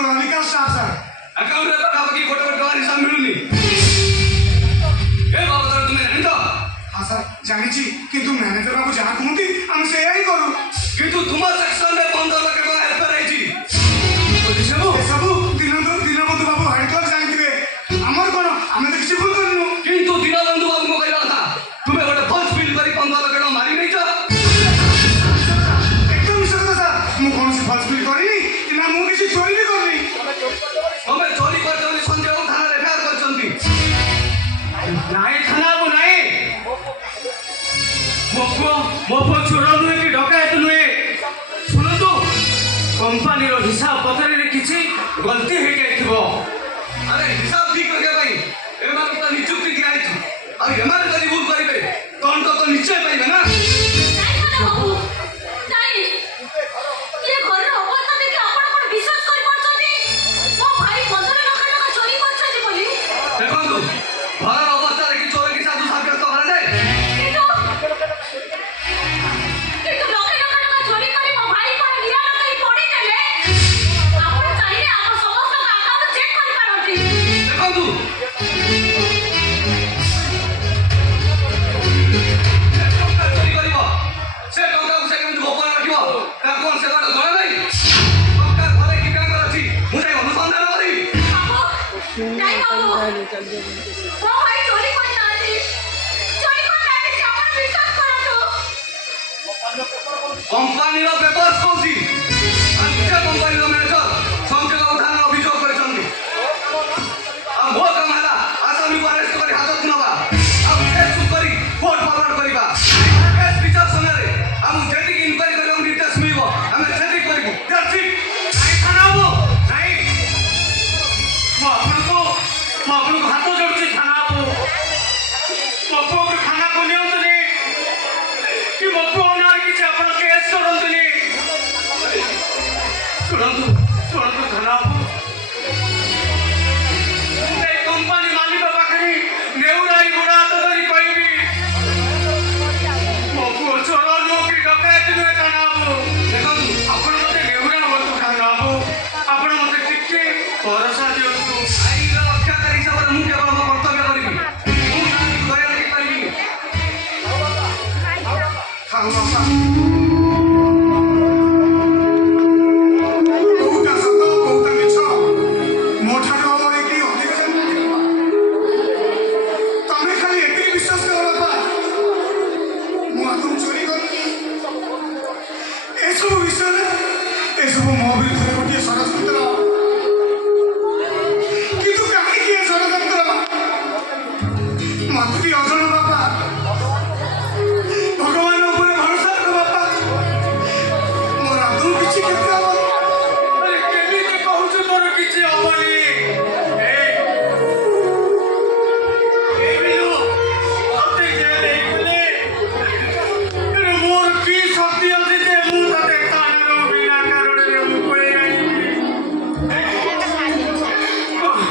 economical staff sir account रे पाखापाखि गोटे गोटे टଙ୍କା हिसाब मिलुनी ए बाबा तुम नहीं तो हाँ सर जानी किंतु मैनेजर बाबू जहाँ कहती हम से ही करूँ किंतु तुम सेक्शन में 15 लाख टଙ୍କା हेल्पर आइछि सबू दीनबंधु बाबू हाइड्रोक जानिथिबे हमर कोन हमें तो किसी भूल करनु किंतु दीनबंधु बाबू को कहला था तुम्हें गोटे फॉल्स बिल करी 15 लाख टଙ୍କା मारी नहीं छ एकदम सत्य सर मु कौन सी फॉल्स बिल करिनी ना मु किसी चोरी भी करनी हमें चोरी कर चोरी संजय को थाना रे फेर करचंती नहीं थाना को नहीं मोपो चोरा नुहे कि डकायत नुहे सुनतु कंपनी रो हिसाब पत्र रे किछि गलती हो जाइथिबो अरे हिसाब ठीक रखे भाई एमान तो नियुक्ति दिया आइछि अब एमान कदी भूल करिवे तोन तो निश्चय पाइबे ना नहीं खाना बाबू नहीं ये घर रो अवस्था देखि आपण कोन विश्वास करि परछथि मो भाई 15 लाख टका चोरी करछथि बोली देखंतु घर अवस्था देखि चोर के साधु साब्यस्त करा जाए किंतु लाख टका चोरी करी मो भाई को निराला कई पड़ी देले आपण चाहिए आप समस्त अकाउंट चेक करि पारथि देखंतु चोरी करिवो से टंका को से केमि गोपन रखिवो ता कोन से बात जणा नै टंका घरे कि काम अछि मु जाई अनुसंधान करी बाबू नहीं बाबू मो भाई चोरी कर नाथि चोरी कर नाथि से आपण विश्वास करतो कंपनी रो पेपर्स कोसी अंते कंपनी रो मैनेजर संजय को थाना अभियोग करछन्ती आ मो काम हला आसामी को अरेस्ट करी हाजत नबा आ केस करी कोर्ट फॉरवर्ड करिबा केस विचार संगे हम जेति इंक्वायरी करियो निर्देश मिलबो हम जेति करिबो दैट्स इट नहीं थाना को नहीं मो आपन को हाथ जोड़छि थाना को मोपो को थाना को नियंतनी कि मोपो ना कि आपन केस करंतनी सुनंतु थाना को ए कंपनी मालिक पाखरी नेउराई गुडा तो धरी कहबी मोपो चोरा लो कि डकायत नुहे थाना को देखंतु आपण मते नेउरा होतु थाना को आपण मते टिके भरोसा दियंतु आईन रक्षाकारी हिसाବରେ ମୁଁ କେବଳ ମୋ କର୍ତ୍ତବ୍ୟ କରିବି ମୁଁ କାହାକୁ ଦୟା ଦେଖି ପାରିବିନି ଥାଉ ବାପା କୋଉଟା ସତ କୋଉଟା ମିଛ ମୋ ଠାରୁ ଆଉ ଏଠି ଅଧିକ ଜାଣିନି ତମେ ଖାଲି ଏତିକି ବିଶ୍ୱାସ କର ବାପା ମୁଁ ଆଗରୁ ଚୋରି କରିନି ଏସବୁ ବିଷୟରେ ଏସବୁ ମୋ ବିରୁଦ୍ଧରେ ଗୋଟିଏ ଷଡ଼ଯନ୍ତ୍ର କିନ୍ତୁ କାହିଁକି ଏ ଷଡ଼ଯନ୍ତ୍ର ମତେ ବି ଅଜଣା ବାପା ଭଗବାନ ଉପରେ ଭରସା କର ବାପା ମୋର ଆଦୌ କିଛି କ୍ଷତି ହବନି अरे केमिति कहूछु तोर किछि हबनी ए बिलु अते जे देखले अरे मोर की शक्ति अछि जे मु तते कानरो बिना कारण रे मु पळे आई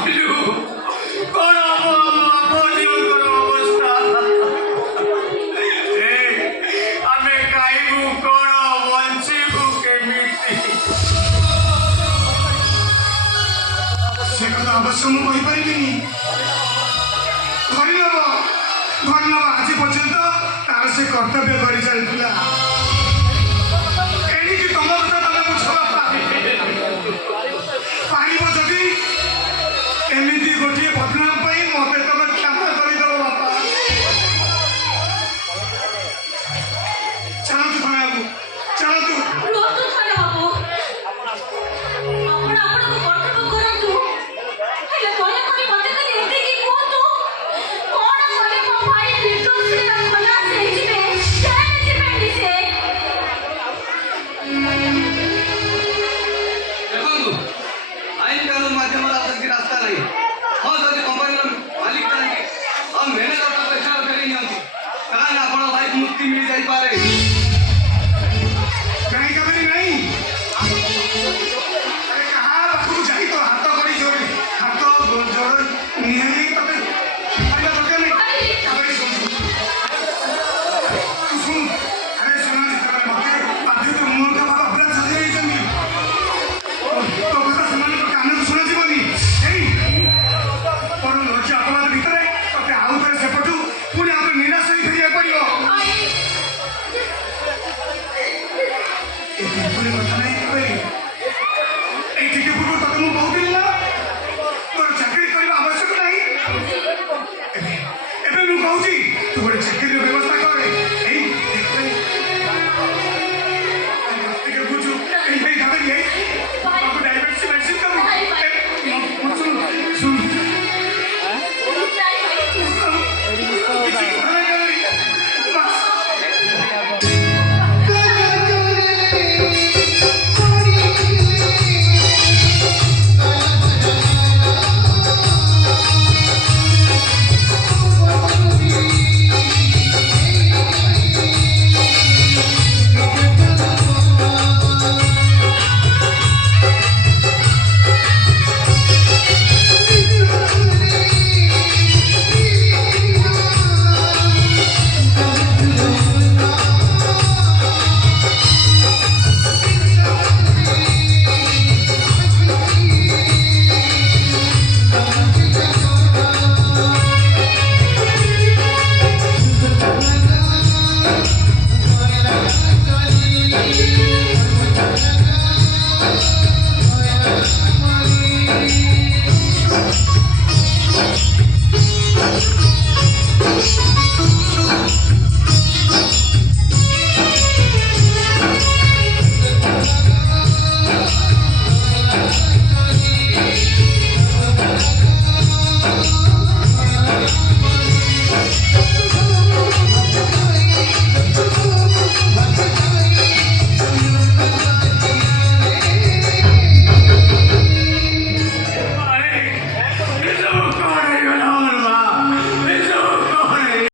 बिलु कोन आपो जीवन अवस्था ए आमे काइबु कोन वंचिबु केमिति ସେ କଥା ଅବଶ୍ୟ ମୁଁ କହିପାରିବିନି ଧନ୍ୟବାଦ ଆଜି ପର୍ଯ୍ୟନ୍ତ ତାର ସେ କର୍ତ୍ତବ୍ୟ କରି ଚାଲିଥିଲା ଏଣିକି ତମ କଥା ତମେ ବୁଝ ବାପା ପାରିବ ଯଦି ଏମିତି ଗୋଟିଏ ବଦନାମ ପାଇଁ ମତେ ତମେ କ୍ଷମା କରିଦବ ବାପା ଚାଲନ୍ତୁ ଥାନାକୁ ଚାଲନ୍ତୁ रोतो थाना बाबू आपण आपण को कर्तव्य करंतु हेले दया करी मते कली एते की कोंतु कोन कले मो भाई निर्दोष रे खला से जिबे जेल जिबे निसे ଦେଖନ୍ତୁ ଆଇନ କାନୁନ ମାଧ୍ୟମରେ ଆଉ କିଛି ରାସ୍ତା ନାହିଁ ହଁ ଯଦି କମ୍ପାନୀର ମାଲିକ ନାହାନ୍ତି ଆଉ ମ୍ୟାନେଜର ପଇସା ଫେରେଇ ନିଅନ୍ତି ତାହେଲେ ଆପଣ ଭାଇକୁ ମୁକ୍ତି ମିଳିଯାଇପାରେ